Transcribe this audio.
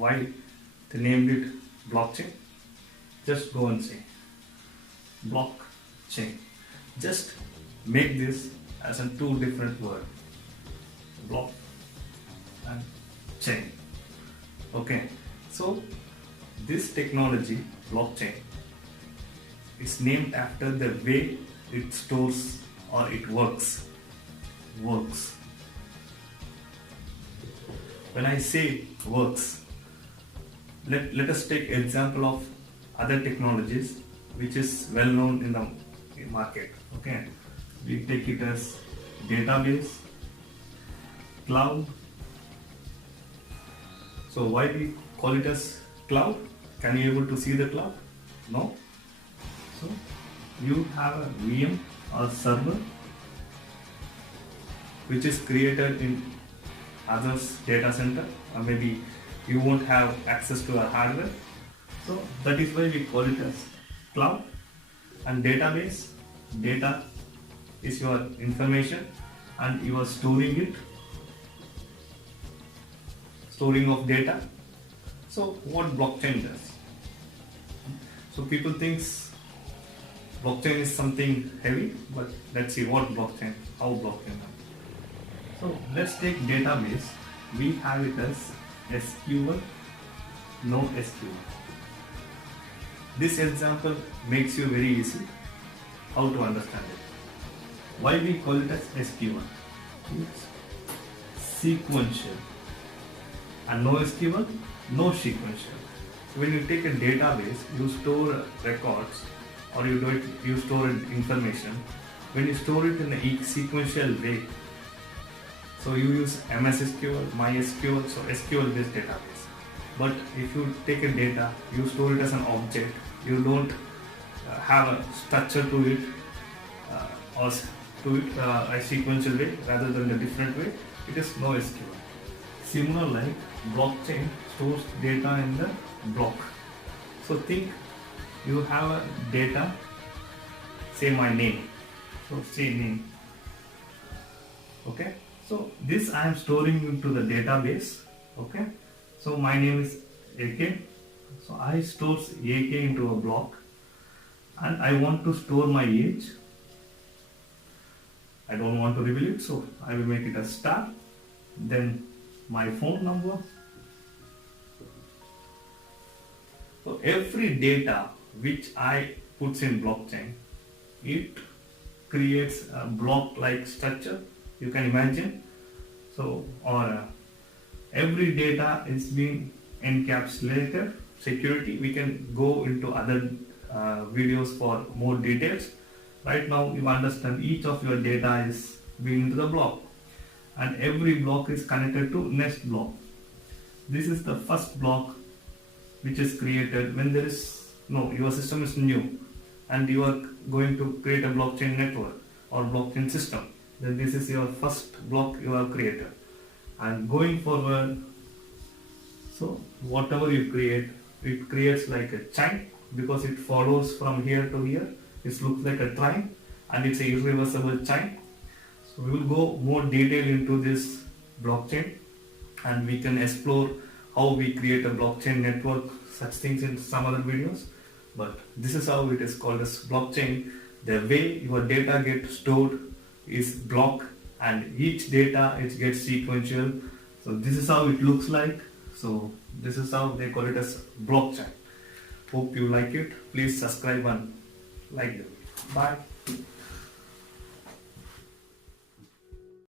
why they named it blockchain? Just go and say blockchain. Just make this as a two different word, block and chain. Okay, so this technology, blockchain, is named after the way it stores or it works. When I say works, let us take example of other technologies which is well known in the market. Okay, we take it as database, cloud. So why we call it as cloud? Can you able to see the cloud? No. So you have a VM or server which is created in others data center, or maybe you won't have access to a hardware. So that is why we call it as cloud. And database, data is your information and you are storing it, storing of data. So what blockchain does? So people thinks blockchain is something heavy, but let's see what blockchain, how blockchain does. So let's take database. We have it as SQL, no SQL. This example makes you very easy how to understand it. Why we call it as SQL? It's sequential. And no SQL, no sequential. So when you take a database, you store records or you store information. When you store it in a sequential way, so you use MS SQL, MySQL, so SQL based database. But if you take a data, you store it as an object, you don't have a structure to it or to it a sequential way rather than a different way, it is no SQL. Similar like blockchain stores data in the block. So think you have a data, say my name, so say name. Okay, so this I am storing into the database. Okay, so my name is AK, so I store AK into a block and I want to store my age. I don't want to reveal it, so I will make it a star, then my phone number. So every data which I puts in blockchain, it creates a block like structure, you can imagine. So or every data is being encapsulated, security. We can go into other videos for more details. Right now you understand each of your data is being into the block and every block is connected to next block. This is the first block which is created when there is your system is new and you are going to create a blockchain network or blockchain system. Then this is your first block you have created, and going forward, so whatever you create, it creates like a chain because it follows from here to here. It looks like a train and it's a irreversible chain. So we will go more detail into this blockchain and we can explore how we create a blockchain network, such things in some other videos. But this is how it is called as blockchain. The way your data gets stored is block and each data it gets sequential. So this is how it looks like. So this is how they call it as blockchain. Hope you like it. Please subscribe and like it. Bye.